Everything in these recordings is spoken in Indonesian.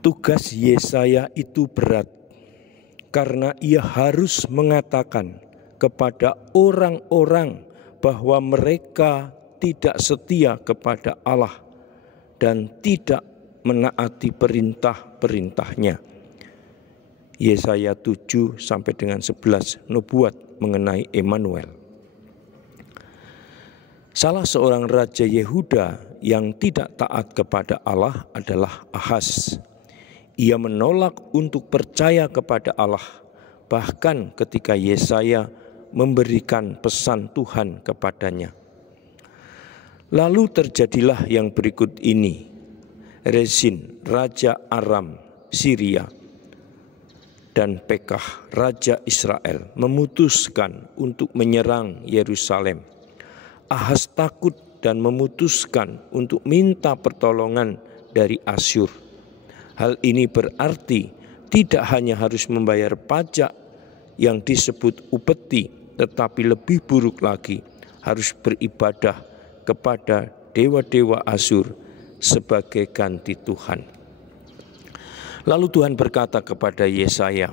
Tugas Yesaya itu berat karena ia harus mengatakan kepada orang-orang bahwa mereka tidak setia kepada Allah dan tidak menaati perintah-perintahnya. Yesaya 7 sampai dengan 11 nubuat mengenai Immanuel. Salah seorang raja Yehuda yang tidak taat kepada Allah adalah Ahaz. Ia menolak untuk percaya kepada Allah, bahkan ketika Yesaya memberikan pesan Tuhan kepadanya. Lalu terjadilah yang berikut ini. Rezin, raja Aram, Syria, dan Pekah, raja Israel, memutuskan untuk menyerang Yerusalem. Ahaz takut dan memutuskan untuk minta pertolongan dari Asyur. Hal ini berarti tidak hanya harus membayar pajak yang disebut upeti, tetapi lebih buruk lagi, harus beribadah kepada dewa-dewa Asyur sebagai ganti Tuhan. Lalu Tuhan berkata kepada Yesaya,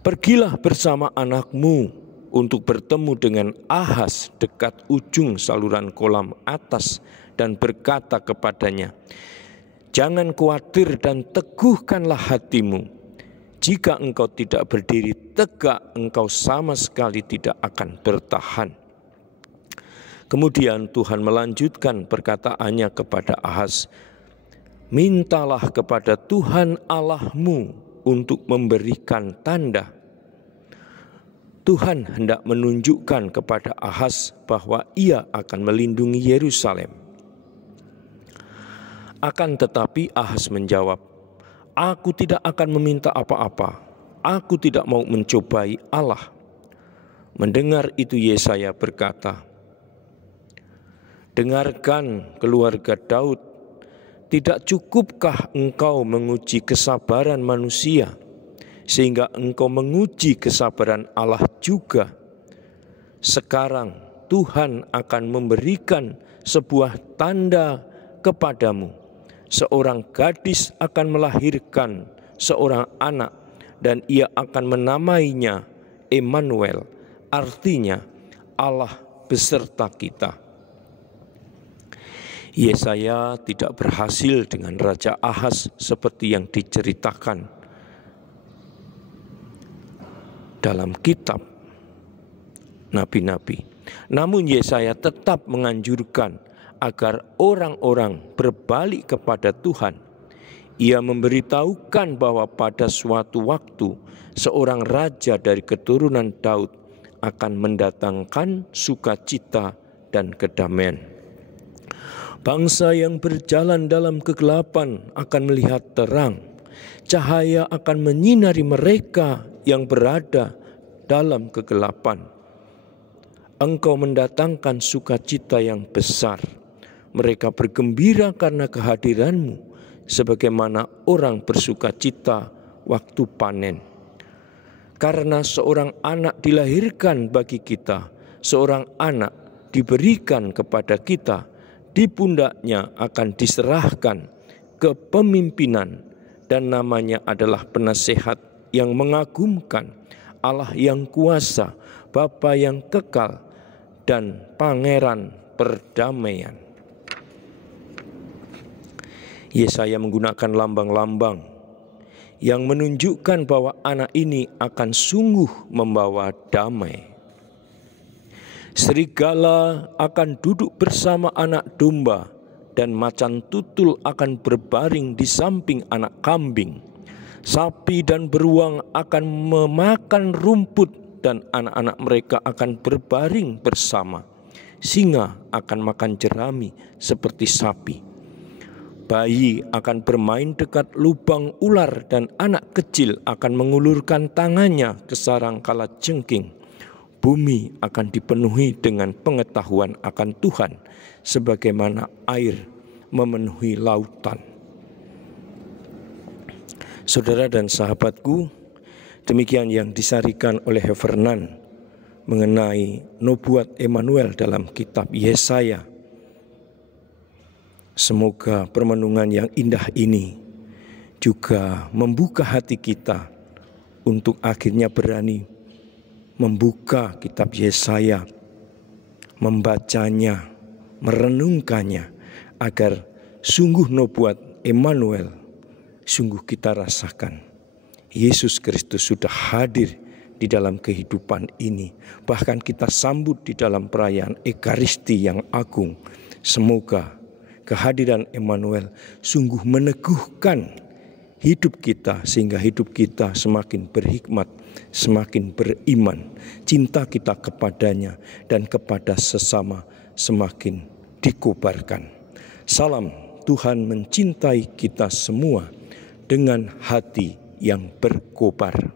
"Pergilah bersama anakmu untuk bertemu dengan Ahaz dekat ujung saluran kolam atas dan berkata kepadanya, 'Jangan khawatir dan teguhkanlah hatimu. Jika engkau tidak berdiri tegak, engkau sama sekali tidak akan bertahan.'" Kemudian Tuhan melanjutkan perkataannya kepada Ahaz, "Mintalah kepada Tuhan Allahmu untuk memberikan tanda." Tuhan hendak menunjukkan kepada Ahaz bahwa ia akan melindungi Yerusalem. Akan tetapi Ahaz menjawab, "Aku tidak akan meminta apa-apa. Aku tidak mau mencobai Allah." Mendengar itu Yesaya berkata, "Dengarkan keluarga Daud, tidak cukupkah engkau menguji kesabaran manusia, sehingga engkau menguji kesabaran Allah juga? Sekarang Tuhan akan memberikan sebuah tanda kepadamu. Seorang gadis akan melahirkan seorang anak, dan ia akan menamainya Immanuel, artinya Allah beserta kita." Yesaya tidak berhasil dengan Raja Ahaz seperti yang diceritakan dalam kitab nabi-nabi. Namun Yesaya tetap menganjurkan agar orang-orang berbalik kepada Tuhan. Ia memberitahukan bahwa pada suatu waktu seorang raja dari keturunan Daud akan mendatangkan sukacita dan kedamaian. Bangsa yang berjalan dalam kegelapan akan melihat terang. Cahaya akan menyinari mereka yang berada dalam kegelapan. Engkau mendatangkan sukacita yang besar. Mereka bergembira karena kehadiranmu, sebagaimana orang bersukacita waktu panen. Karena seorang anak dilahirkan bagi kita, seorang anak diberikan kepada kita, di pundaknya akan diserahkan kepemimpinan, dan namanya adalah Penasehat yang mengagumkan, Allah yang kuasa, Bapa yang kekal, dan Pangeran perdamaian. Yesaya menggunakan lambang-lambang yang menunjukkan bahwa anak ini akan sungguh membawa damai. Serigala akan duduk bersama anak domba, dan macan tutul akan berbaring di samping anak kambing. Sapi dan beruang akan memakan rumput, dan anak-anak mereka akan berbaring bersama. Singa akan makan jerami seperti sapi. Bayi akan bermain dekat lubang ular, dan anak kecil akan mengulurkan tangannya ke sarang kalajengking. Bumi akan dipenuhi dengan pengetahuan akan Tuhan, sebagaimana air memenuhi lautan. Saudara dan sahabatku, demikian yang disarikan oleh Heffernan mengenai nubuat Immanuel dalam kitab Yesaya. Semoga permenungan yang indah ini juga membuka hati kita untuk akhirnya berani membuka kitab Yesaya, membacanya, merenungkannya, agar sungguh nubuat Immanuel, sungguh kita rasakan Yesus Kristus sudah hadir di dalam kehidupan ini. Bahkan kita sambut di dalam perayaan Ekaristi yang agung. Semoga kehadiran Immanuel sungguh meneguhkan hidup kita, sehingga hidup kita semakin berhikmat, semakin beriman. Cinta kita kepadanya dan kepada sesama semakin dikobarkan. Salam, Tuhan mencintai kita semua dengan hati yang berkobar.